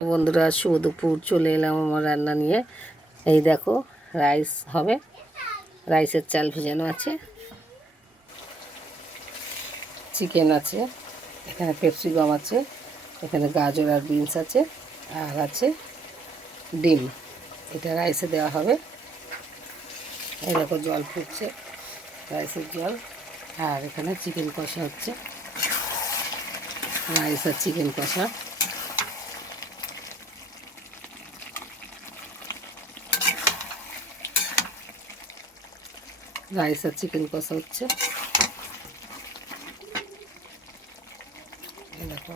বন্ধুরা, শুভ দুপুর। চলে এলাম আমার রান্না নিয়ে। এই দেখো, রাইস হবে। রাইসের চাল ভেজানো আছে, চিকেন আছে, এখানে ক্যাপসিকাম আছে, এখানে গাজর আর বিনস আছে, আর আছে ডিম। এটা রাইসে দেওয়া হবে। এই দেখো, জল ফুটছে, রাইসের জল। আর এখানে চিকেন কষা হচ্ছে, রাইস আর চিকেন কষা। রাইস আর চিকেন কষা হচ্ছে। এই দেখো।